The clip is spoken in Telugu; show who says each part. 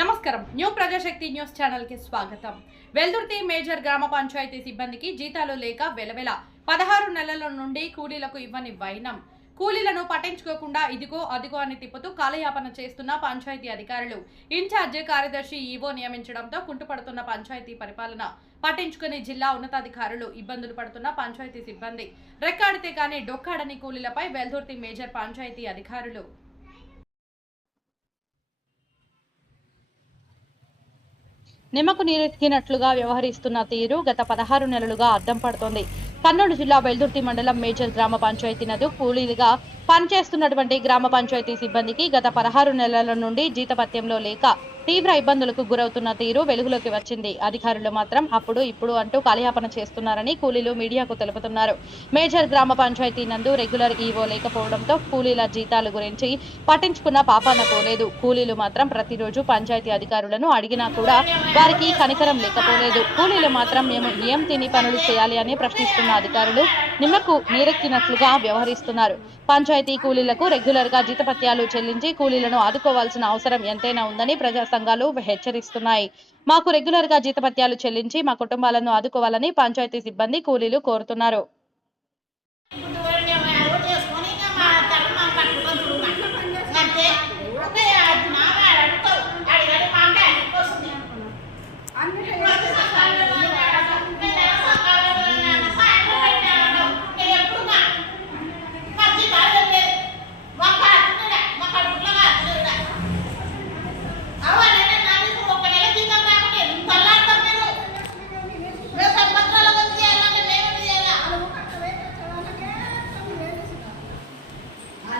Speaker 1: నమస్కారం. న్యూ ప్రజాశక్తి న్యూస్ ఛానల్కి స్వాగతం. వెల్దుర్తి మేజర్ గ్రామ పంచాయతీ సిబ్బందికి జీతాలు లేక వెలవెల. పదహారు నెలల నుండి కూలీలకు ఇవ్వని వైనం. కూలీలను పట్టించుకోకుండా ఇదిగో అదిగో అని తిప్పుతూ కాలయాపన చేస్తున్న పంచాయతీ అధికారులు. ఇన్ఛార్జ్ కార్యదర్శి ఈవో నియమించడంతో కుంటుపడుతున్న పంచాయతీ పరిపాలన. పట్టించుకుని జిల్లా ఉన్నతాధికారులు ఇబ్బందులు పడుతున్న పంచాయతీ సిబ్బంది. రెక్కాడితే కానీ డొక్కాడని కూలీలపై వెల్దుర్తి మేజర్ పంచాయతీ అధికారులు. నిమ్మకు నీరెత్తినట్లుగా వ్యవహరిస్తున్న తీరు గత పదహారు నెలలుగా అద్దం పడుతోంది. కర్నూలు జిల్లా వెల్దుర్తి మండలం మేజర్ గ్రామ పంచాయతీ నదు కూలీలుగా పనిచేస్తున్నటువంటి గ్రామ పంచాయతీ సిబ్బందికి గత పదహారు నెలల నుండి జీతపత్యంలో లేక తీవ్ర ఇబ్బందులకు గురవుతున్న తీరు వెలుగులోకి వచ్చింది. అధికారులు మాత్రం అప్పుడు ఇప్పుడు అంటూ కాలయాపన చేస్తున్నారని కూలీలు మీడియాకు తెలుపుతున్నారు. మేజర్ గ్రామ పంచాయతీ నందు రెగ్యులర్ ఈవో లేకపోవడంతో కూలీల జీతాల గురించి పట్టించుకున్న పాపాన పోలేదు. కూలీలు మాత్రం ప్రతిరోజు పంచాయతీ అధికారులను అడిగినా కూడా వారికి కనికరం లేకపోలేదు. కూలీలు మాత్రం మేము ఏం తిని పనులు చేయాలి అని ప్రశ్నిస్తున్న అధికారులు నిమ్మకు నీరెక్కినట్లుగా వ్యవహరిస్తున్నారు. పంచాయతీ కూలీలకు రెగ్యులర్గా జీతపత్యాలు చెల్లించి కూలీలను ఆదుకోవాల్సిన అవసరం ఎంతైనా ఉందని ప్రజా సంఘాలు హెచ్చరిస్తున్నాయి. మాకు రెగ్యులర్గా జీతపత్యాలు చెల్లించి మా కుటుంబాలను ఆదుకోవాలని పంచాయతీ సిబ్బంది కూలీలు కోరుతున్నారు.